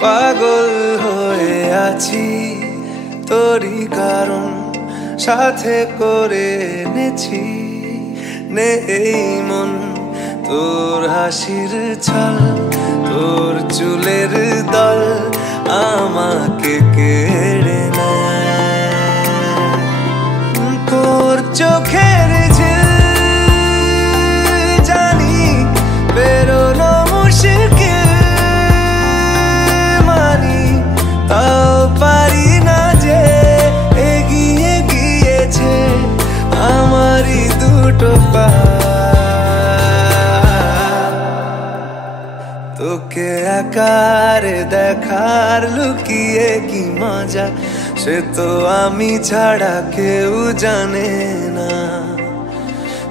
পাগল হয়ে আছি তোরই কারণ সাথে করে এনেছি নে এই মন তোর হাসির ছল তোর চুলের দল আমাকে কেড়ে নেয় তোর চোখের ঝিল জানি বেরোনো মুশকিল মানি তাও পারি না যে এগিয়ে গিয়েছে আমারই দুটো পা তোকে আকারে দেখার লুকিয়ে কি মজা সে তো আমি ছাড়া কেউ জানে না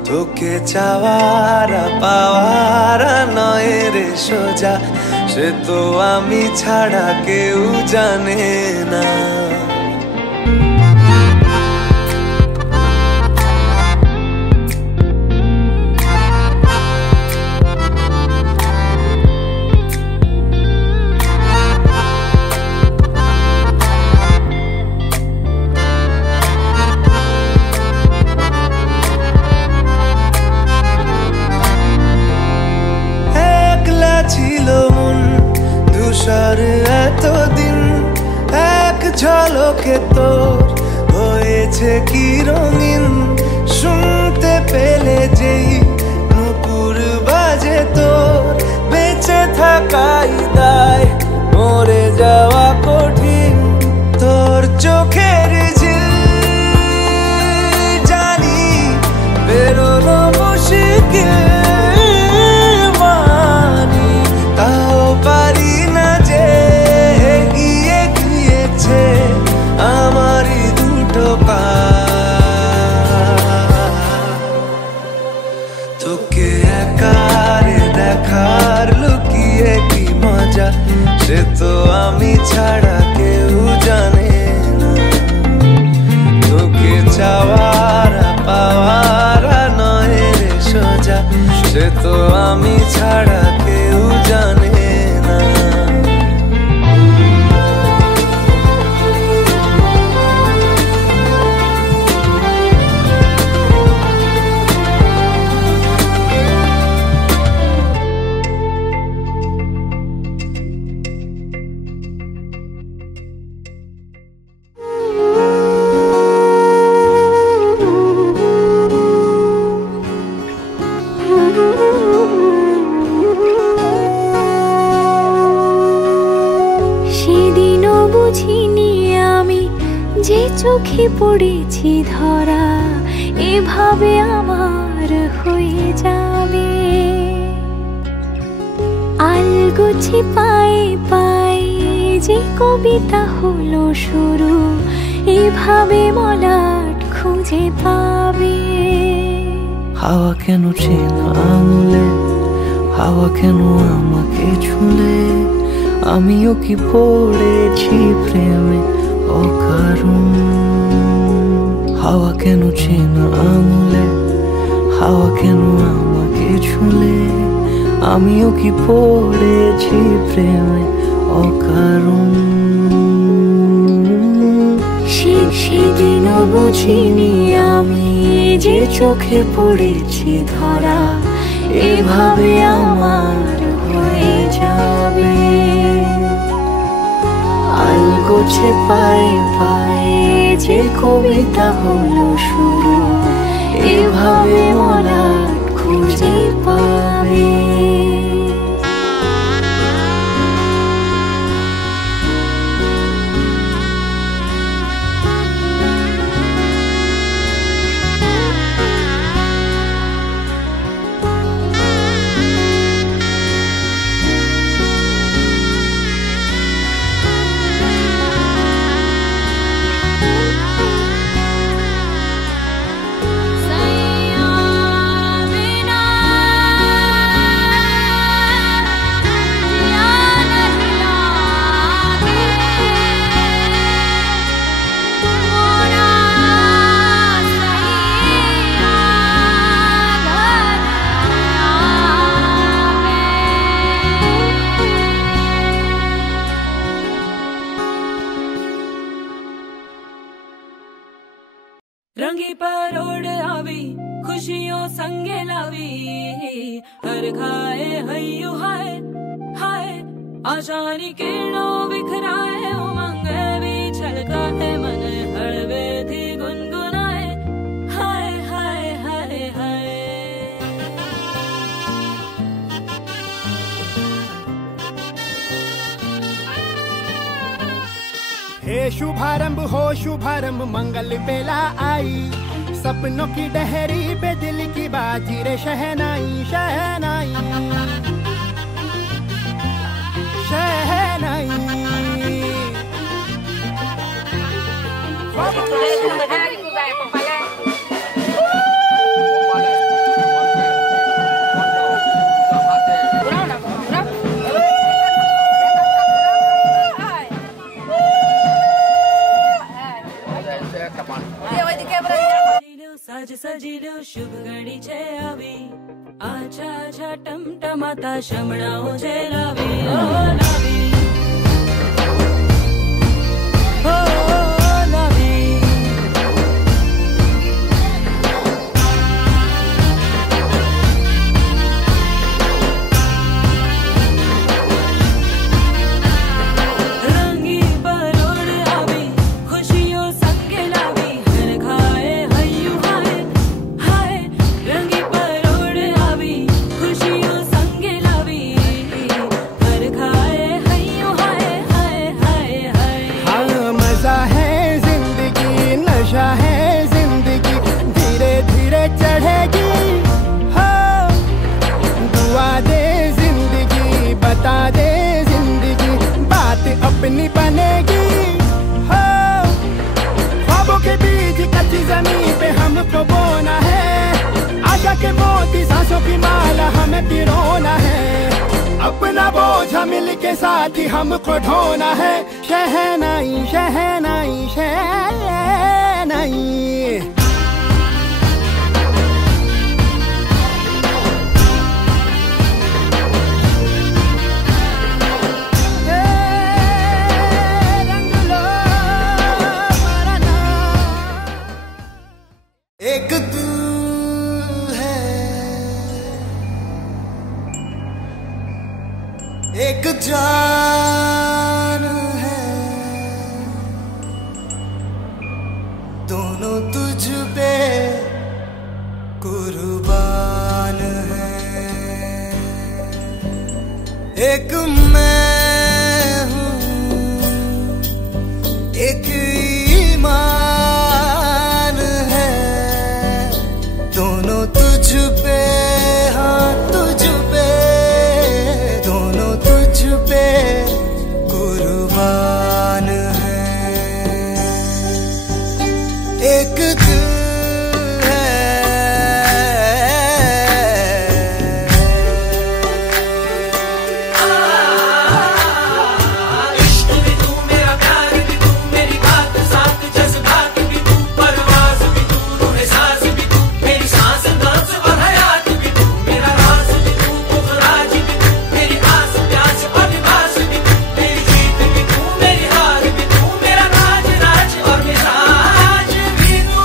তোকে চাওয়ারা পাওয়ারা নয় রে সোজা সে তো আমি ছাড়া কেউ জানে না ছিল মন ধূসর এতদিন এক ঝলকে তোর হয়েছে কি রঙিন শুনতে পেলে যেই নুপুর বাজে তোর বেঁচে থাকাই দায় মরে যাওয়া কঠিন তোর চোখের ঝিল জানি বেরোনো মুশকিল তোকে একারে দেখার লুকিয়ে কি মজা সে তো আমি ছাড়া কেউ জানে না তোকে চাওয়ারা পাওয়ারা নয় রে সোজা সে তো আমি ছাড়া কেউ জানে না যে চোখে পড়েছি ধরা এভাবে আমার হয়ে যাবে আলগোছে পায়ে পায়ে যে কবিতা হলো শুরু এভাবে মলাট খুঁজে পাবে হাওয়া কেন চেনা আঙুলে হাওয়া কেন আমাকে ছুলে আমিও কি পড়েছি প্রেমে অকারণ হাওয়া কেন চেনা আঙুলে হাওয়া কেন আমাকে ছুলে আমিও কি পড়েছি প্রেমে অকারণ সেদিনও বুঝিনি আমি যে চোখে পড়েছি ধরা এভাবে আমার হয়ে যাবে আলগোছে পায়ে পায়ে যে কবিতা হলো শুরু এভাবে মলাট খুঁজে পাবে रंगी परोड़ आवी खुशियों संगे लावी हर खाए हयू हाय हाय आशानी किरणों बिखराए उमंग भी छलकाए मन हड़वे थी गुनगुनाए हाय हाय हाय हाय। हे शुभारंभ मंगल बेला आई सपनों की डहरी पे दिल की बाजी रे शहनाई शहनाई शहनाई। सज सजिलो शुभ घड़ी छे आवी आछा आछा टमटमाता शमणाओ छे लावी ओ लावी ओ लावी। रंगी परोड़ आवी खुशियों संगे लावी हर खाए हयू हाय हाय रंगी परोड़ आवी खुशियों संगे लावी हर खाए हयू हाय हाय हाय हाय। हाँ मजा है जिंदगी नशा है जिंदगी धीरे धीरे चढ़ेगी हाँ दुआ दे जिंदगी बता दे जिंदगी बात अपनी बनेगी हाँ ख्वाबों के बीज कच्ची जमीन पे हमको बोना है आशा के मोती सांसों की माला हमें पिरोना है अपना बोझा मिल के साथ ही हमको ढोना है शहनाई शहनाई शहनाई। एक तू है एक जान है दोनों तुझ पे कुर्बान है एक मैं हूँ एक ईमान दोनों तुझ पे हाँ तुझ पे दोनों तुझ पे कुर्बान है एक दिल है इश्क भी तू मेरा प्यार भी तू मेरी बात साथ जज्बात भी तू परवाज़ भी तू रूह सांस भी तू मेरी सांस नास और हयात भी तू मेरा राज भी तू पुखराज भी तू मेरी आस प्यास और लिबास भी तू मेरी जीत भी तू मेरी हार भी तू मेरा राज राज और मिजाज भी तू।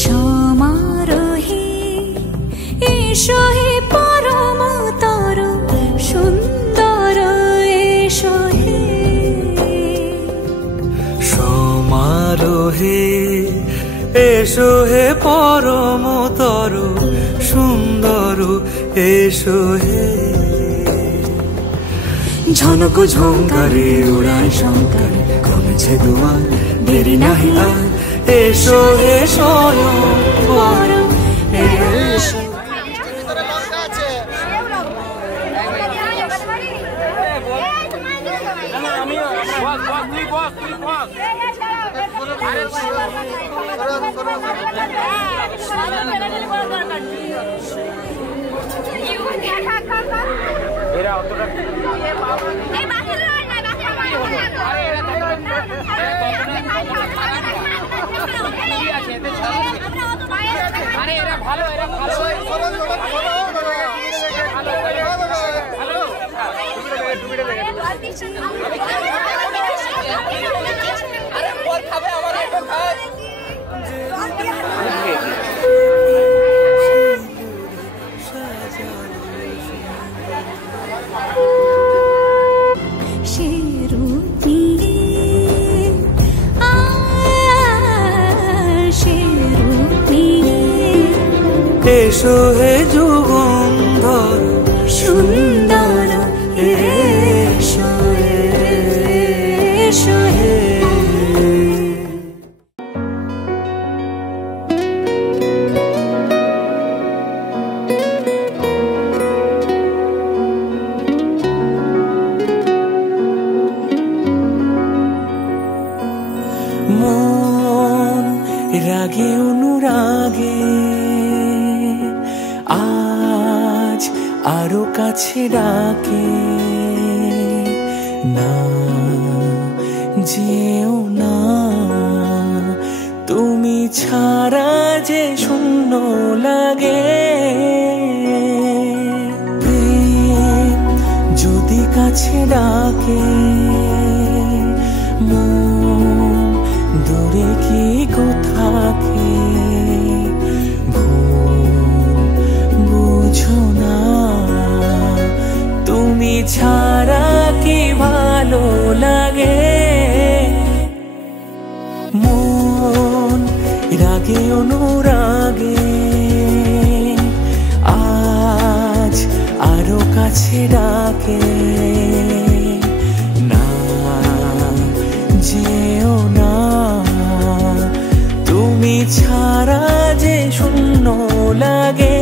সমারোহে এসো হে পরম তর সুন্দর এসো হে সমারোহে এসো হে পরমতর সুন্দর এসো হে ঝনক ঝঙ্কারে উড়ায় শঙ্কর কমেছে দুয়ার দেরি নাহি আর এসো হে স্বয়ং পরম এসো। Mira, otro এসো হে যুগন্ধর সুন্দর এসো এসো হে মন রাগে অনুরাগে আজ আরো কাছে ডাকে না যেও না তুমি ছাড়া যে শূন্য লাগে প্রেম যদি কাছে ডাকে মন দূরে কি কোথাকে বুঝো না তুমি ছাড়া কি ভালো লাগে মন রাগে অনুরাগে আজ আরো কাছে ডাকে না যেও না তুমি ছাড়া যে শূন্য লাগে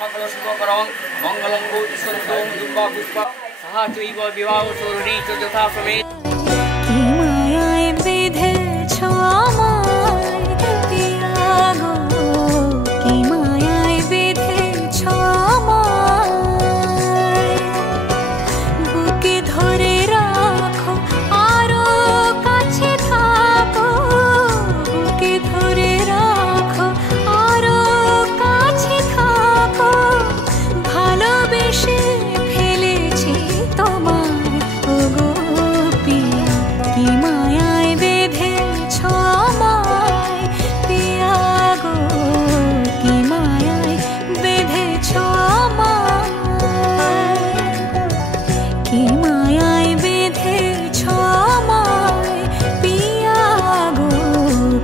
সকল শুভকরং মঙ্গলং ভূতি সন্তং দুর্বা পুষ্প সাহা চৈব বিবাহ সরণী চ যথা সমেত কি মায়ায় বেঁধেছ আমায় পিয়া গো কি মায়ায় বেঁধেছ আমায় বুকে ধরে রাখো আরো কাছে থাকো বুকে ধরে রাখো আরো কাছে থাকো ভালোবেসে ফেলেছি তোমায় ওগো পিয়া কি মায়ায় বেঁধেছ আমায় পিয়া গো কি মায়ায় বেঁধেছ আমায় কি মায়ায় বেঁধেছ আমায় পিয়া গো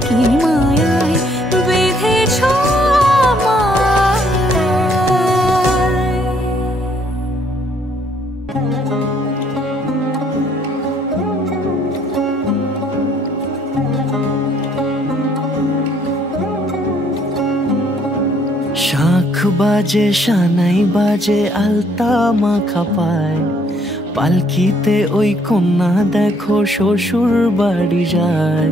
কি মায়ায় বেঁধেছ শাখ বাজে সানাই বাজে আলতা মাখা পায় পালকিতে ওই কন্যা দেখো শ্বশুর বাড়ি যায়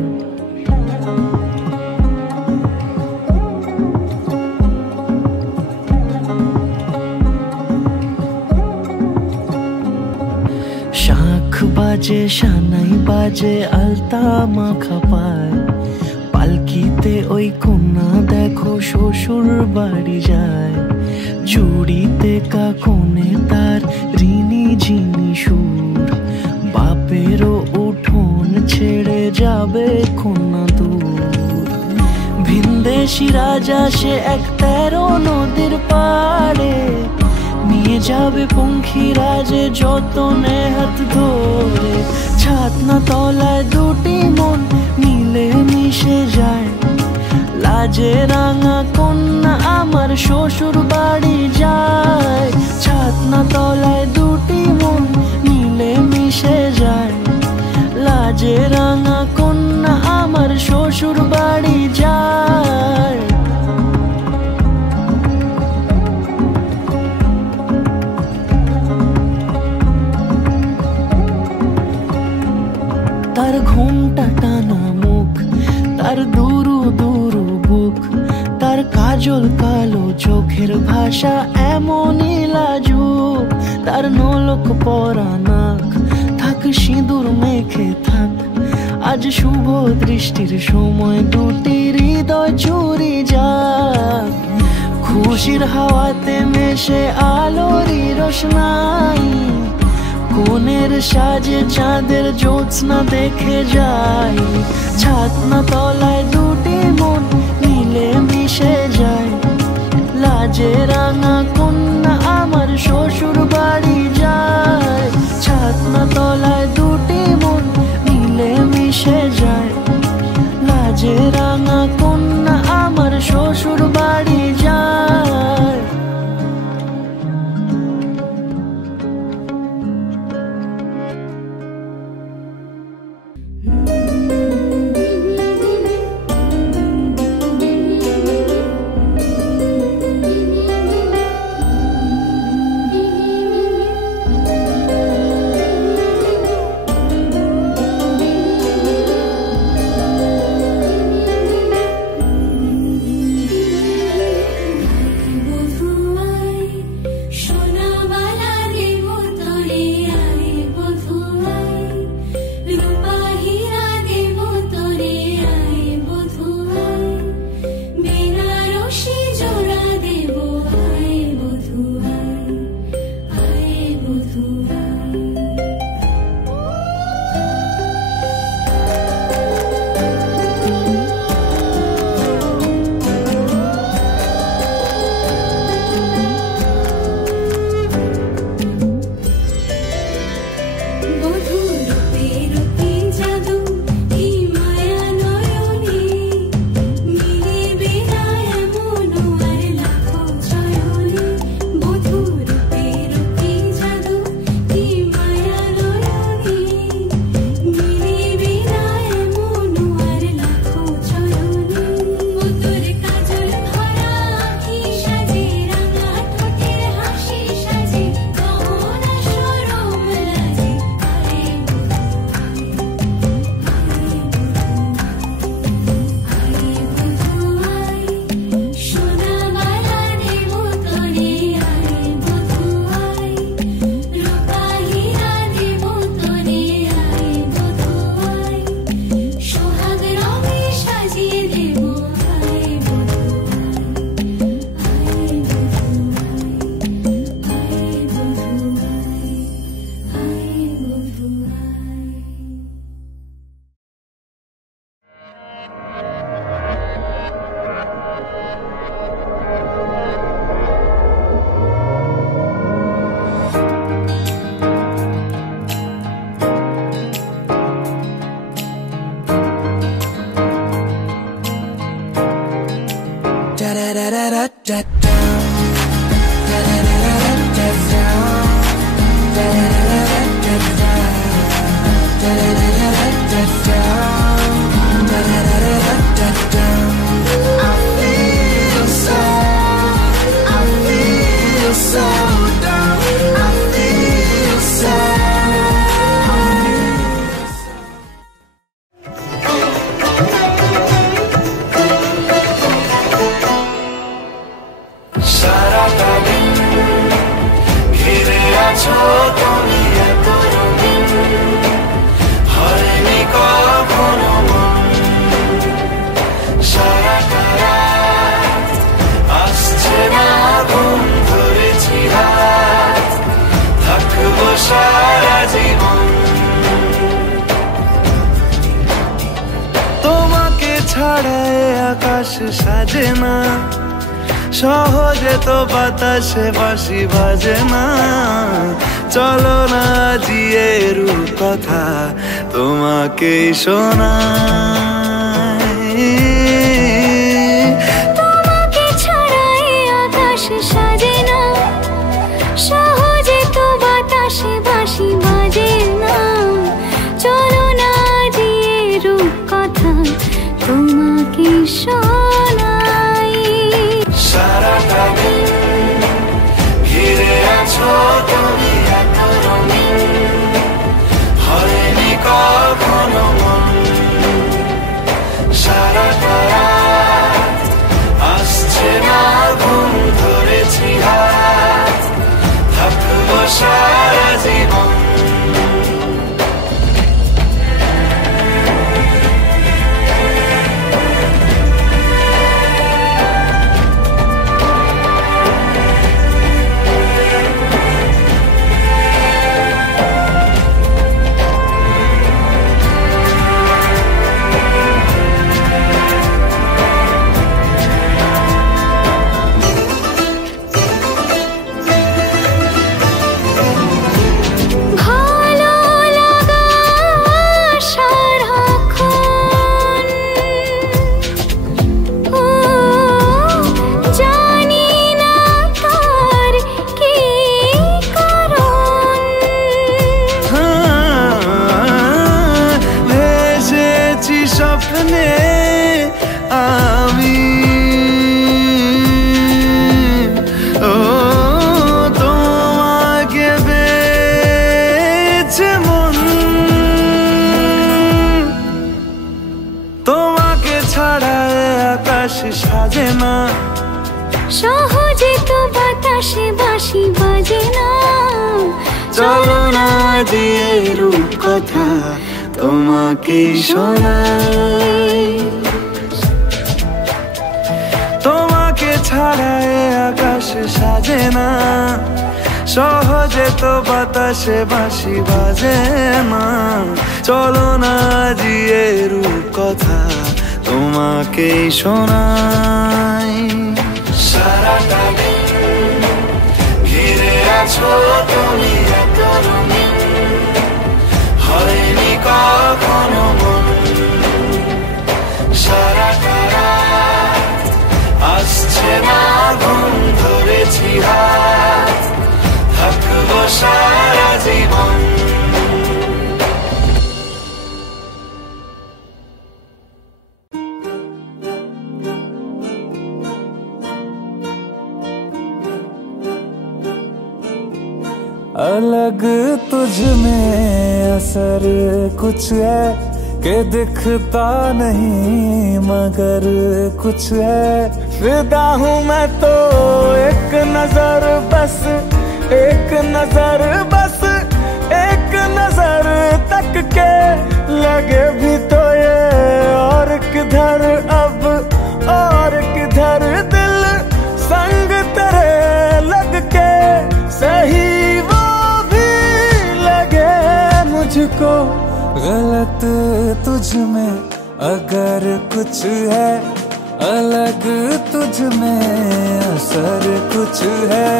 শাখ বাজে সানাই বাজে আলতা মাখা পায় পালকিতে ওই কন্যা দেখো শ্বশুর বাড়ি যায় চুড়িতে কাকনে তার ঋণী ঝিনি সুর, বাপেরও উঠোন ছেড়ে যাবে কন্যা দূর। ভিনদেশি রাজা সে এক 13 নদীর পাড়ে, নিয়ে যাবে পঙ্খিরাজে যতনে হাত ধরে। ছাতনা তলায় দুটি মন মিলে মিশে যায়, লাজে রাঙা কন্যা আমার শ্বশুর বাড়ি যায়। ছাতনা তলায় দুটি মন মিলে মিশে যায়, লাজে রাঙা কন্যা আমার শ্বশুর বাড়ি যায়। তার ঘোমটা টানা মুখ, তার দুরু দুরু বুক, তার কাজল কালো চোখের ভাষা এমনই লাজুক। তার নলক পরা নাক, থাক সিঁদুর মেখে থাক, আজ শুভ দৃষ্টির সময় দুটি হৃদয় চুরি যাক। খুশির হাওয়াতে মেশে আলোরই রোশনাই, কোণের সাজে চাঁদের জ্যোৎস্না দেখে যাই। ছাতনা তলায় দুটি মন মিলে মিশে যায়, লাজে রাঙা কন্যা আমার শ্বশুর বাড়ি যায়। ছাতনা তলায় দুটি মন মিলে মিশে যায়, লাজে রাঙা কন্যা আমার শ্বশুর বাড়ি যায়। সারাটা দিন ঘিরে আছো তুমি সাজে না, সহজে তো বাতাসে বাঁশি বাজে না। চলো না জিয়ে রূপকথা তোমাকে শোনাই। তোমাকে ছাড়া এ আকাশ সাজে না, সহজে তো বাতাসে বাঁশি বাজে না। চলো না জিয়ে রূপকথা তোমাকে শোনাই। সারাটা দিন ঘিরে আছো তুমি এত রঙিন, হয়নি কখনো মন। সারাটা রাত আসছে না ঘুম, ধরেছি হাত, থাকবো সারা জীবন। স্বপ্নে আমি ও তোমাকে পেয়েছে মন, তোমাকে ছাড়া আকাশ সাজে না, সহজে তো বাতাসে বাঁশি বাজে না। চলো না দিয়ে রূপকথা তোমাকে শোনাই। তোমাকে ছাড়া আকাশ সাজে না, সহজে তো বাতাসে বাঁশি বাজে না। চলো না দিয়ে রূপকথা তোমাকে শোনাই। সারাটা দিন ঘিরে আছো তুমি এত রঙিন, হয়নি কখনো মন। সারাটা রাত আসছে না ঘুম, ধরেছি হাত, থাকবো সারা জীবন। अलग तुझ में असर कुछ है कि दिखता नहीं मगर कुछ है। फिदा हूँ मैं तो एक नजर बस, एक नजर बस, एक नजर तक के लगे भी तो ये और किधर अब और किधर दिल संग तेरे लग के सही मुझको। गलत तुझ में अगर कुछ है, अलग तुझ में असर कुछ है।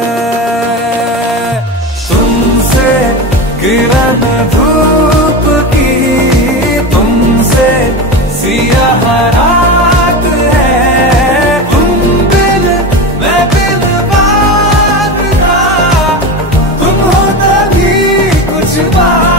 तुमसे किरण धूप की, तुमसे सियाह रात है। तुम बिन मैं बिन बात का, तुम हो तभी कुछ बात।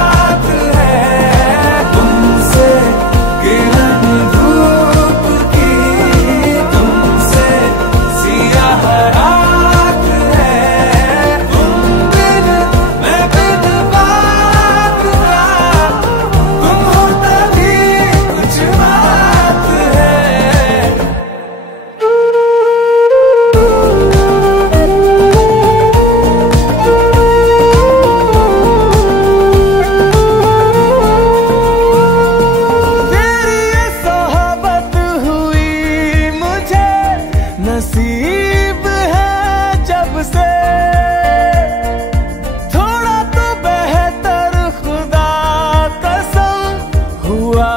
हुआ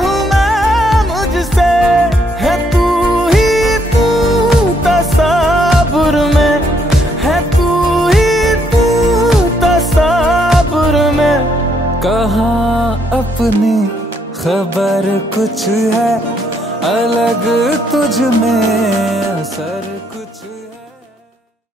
हूँ मैं मुझसे, है तू अपनी खबर कुछ है अलग, तुझ में असर कुछ है।